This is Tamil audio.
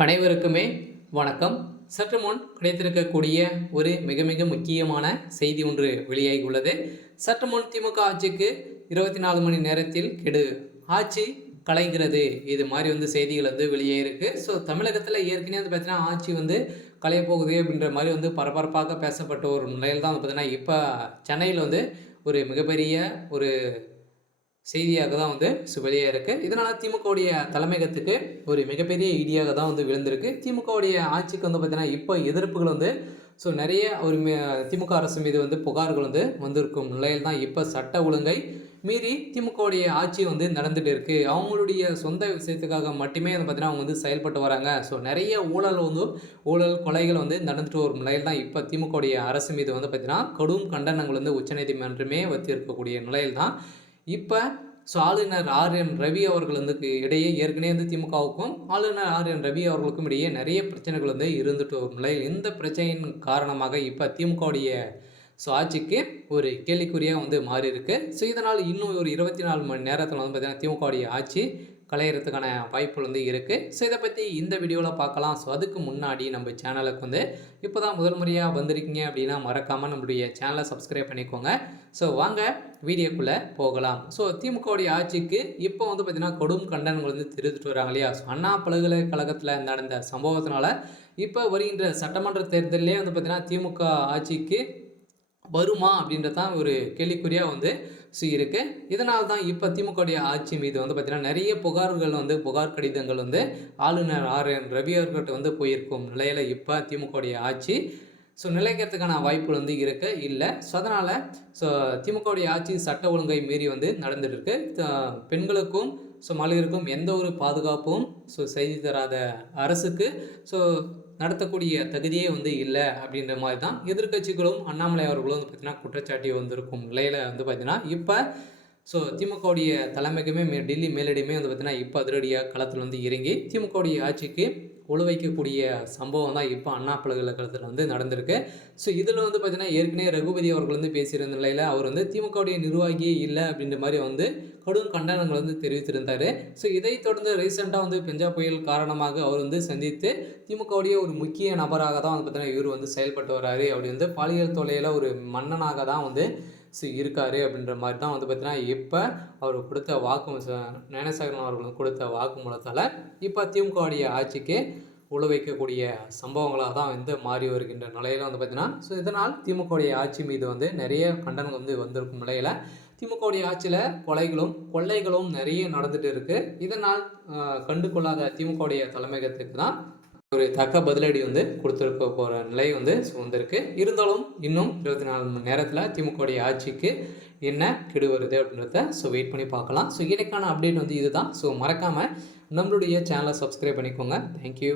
அனைவருக்குமே வணக்கம். சற்று முன் கிடைத்திருக்கக்கூடிய ஒரு மிக மிக முக்கியமான செய்தி ஒன்று வெளியாகி உள்ளது. சற்று முன் திமுக ஆட்சிக்கு 24 மணி நேரத்தில் கெடு, ஆட்சி கலைகிறது, இது மாதிரி செய்திகள் வெளியாயிருக்கு. ஸோ தமிழகத்தில் ஏற்கனவே பார்த்தீங்கன்னா ஆட்சி கலைய போகுது அப்படின்ற மாதிரி பரபரப்பாக பேசப்பட்ட ஒரு நிலையில் தான் பார்த்தீங்கன்னா இப்போ சென்னையில் ஒரு மிகப்பெரிய ஒரு செய்தியாக தான் வெளியாக இருக்குது. இதனால் திமுகவுடைய தலைமையகத்துக்கு ஒரு மிகப்பெரிய இடியாக தான் விழுந்திருக்கு. திமுகவுடைய ஆட்சிக்கு பார்த்தீங்கன்னா இப்போ எதிர்ப்புகள் ஸோ நிறைய ஒரு திமுக அரசு மீது புகார்கள் வந்திருக்கும் நிலையில் தான் இப்போ சட்ட ஒழுங்கை மீறி திமுகவுடைய ஆட்சி நடந்துகிட்டு இருக்குது. அவங்களுடைய சொந்த விஷயத்துக்காக மட்டுமே பார்த்தீங்கன்னா அவங்க செயல்பட்டு வராங்க. ஸோ நிறைய ஊழல் கொலைகள் நடந்துட்டு வரும் நிலையில் தான் இப்போ திமுகவுடைய அரசு மீது பார்த்தீங்கன்னா கடும் கண்டனங்கள் உச்சநீதிமன்றமே வச்சிருக்கக்கூடிய நிலையில் தான் இப்போ ஆளுநர் ஆர்.என். ரவி அவர்கள் இடையே ஏற்கனவே திமுகவுக்கும் ஆளுநர் ஆர்.என். ரவி அவர்களுக்கும் இடையே நிறைய பிரச்சனைகள் இருந்துட்டு வரும் நிலையில் இந்த பிரச்சனையின் காரணமாக இப்போ திமுகவுடைய ஆட்சிக்கு ஒரு கேள்விக்குறியாக மாறி இருக்கு. ஸோ இதனால் இன்னும் ஒரு 24 மணி நேரத்தில் பார்த்தீங்கன்னா திமுகவுடைய ஆட்சி கலையிறதுக்கான வாய்ப்புகள் இருக்குது. ஸோ இதை பற்றி இந்த வீடியோவில் பார்க்கலாம். ஸோ அதுக்கு முன்னாடி நம்ம சேனலுக்கு இப்போ தான் முதல் முறையாக வந்திருக்கீங்க அப்படின்னா மறக்காமல் நம்மளுடைய சேனலை சப்ஸ்கிரைப் பண்ணிக்கோங்க. ஸோ வாங்க வீடியோக்குள்ளே போகலாம். ஸோ திமுகவுடைய ஆட்சிக்கு இப்போ பார்த்திங்கன்னா கொடும் கண்டனங்கள் தெரிவித்துட்டு வராங்க இல்லையா. ஸோ அண்ணா பல்கலைக்கழகத்தில் நடந்த சம்பவத்தினால இப்போ வருகின்ற சட்டமன்ற தேர்தலிலே பார்த்திங்கன்னா திமுக ஆட்சிக்கு வருமா அப்படின்றது தான் ஒரு கேள்விக்குறியாக இருக்குது. இதனால் தான் இப்போ திமுகவுடைய ஆட்சி மீது பார்த்திங்கன்னா நிறைய புகார்கள் புகார் கடிதங்கள் ஆளுநர் ஆர்.என். ரவி அவர்கிட்ட போயிருக்கும் நிலையில் இப்போ திமுகவுடைய ஆட்சி நிலைக்கிறதுக்கான வாய்ப்புகள் இருக்கு இல்லை. ஸோ அதனால் திமுகவுடைய ஆட்சி சட்ட ஒழுங்கை மீறி நடந்துட்டு இருக்கு. பெண்களுக்கும் மகளிருக்கும் எந்த ஒரு பாதுகாப்பும் செய்து தராத அரசுக்கு நடத்தக்கூடிய தகுதியே இல்லை அப்படின்ற மாதிரி தான் எதிர்கட்சிகளும் அண்ணாமலை அவர்களும் பார்த்தீங்கன்னா குற்றச்சாட்டி வந்திருக்கும் நிலையில் பார்த்தீங்கன்னா இப்போ திமுகவுடைய தலைமைக்குமே டெல்லி மேலிடமே பார்த்தீங்கன்னா இப்போ அதிரடியாக களத்தில் இறங்கி திமுகவுடைய ஆட்சிக்கு ஒழு வைக்கக்கூடிய சம்பவம் தான் இப்போ அண்ணா பல்கலைக்கழகத்தில் நடந்திருக்கு. ஸோ இதில் பார்த்தீங்கன்னா ஏற்கனவே ரகுபதி அவர்கள் பேசியிருந்த நிலையில் அவர் திமுகவுடைய நிர்வாகியே இல்லை அப்படின்ற மாதிரி கடும் கண்டனங்கள் தெரிவித்திருந்தார். ஸோ இதை தொடர்ந்து ரீசெண்டாக பெஞ்சா புயல் காரணமாக அவர் சந்தித்து திமுகவுடைய ஒரு முக்கிய நபராக தான் பார்த்தீங்கன்னா இவர் செயல்பட்டு வர்றாரு. அப்படி பாலியல் தொல்லையில் ஒரு மன்னனாக தான் இருக்காரு அப்படின்ற மாதிரி தான் பார்த்தீங்கன்னா இப்போ அவர் கொடுத்த ஞானசேகரன் அவர்கள் கொடுத்த வாக்குமூலத்தால் இப்போ திமுகவுடைய ஆட்சிக்கு உழ வைக்கக்கூடிய சம்பவங்களாக தான் மாறி வருகின்ற நிலையில் பார்த்தீங்கன்னா இதனால் திமுகவுடைய ஆட்சி மீது நிறைய கண்டனம் வந்திருக்கும் நிலையில் திமுகவுடைய ஆட்சியில் கொள்ளைகளும் நிறைய நடந்துட்டு இருக்கு. இதனால் கண்டு கொள்ளாத திமுகவுடைய தலைமையகத்துக்கு தான் ஒரு தக்க பதிலடி கொடுத்துருக்க போகிற நிலை வந்திருக்கு. இருந்தாலும் இன்னும் 24 மணி நேரத்தில் திமுகவுடைய ஆட்சிக்கு என்ன கெடு வருது அப்படின்றத வெயிட் பண்ணி பார்க்கலாம். இன்னைக்கான அப்டேட் இதுதான். மறக்காமல் நம்மளுடைய சேனலை சப்ஸ்கிரைப் பண்ணிக்கோங்க. தேங்க்யூ.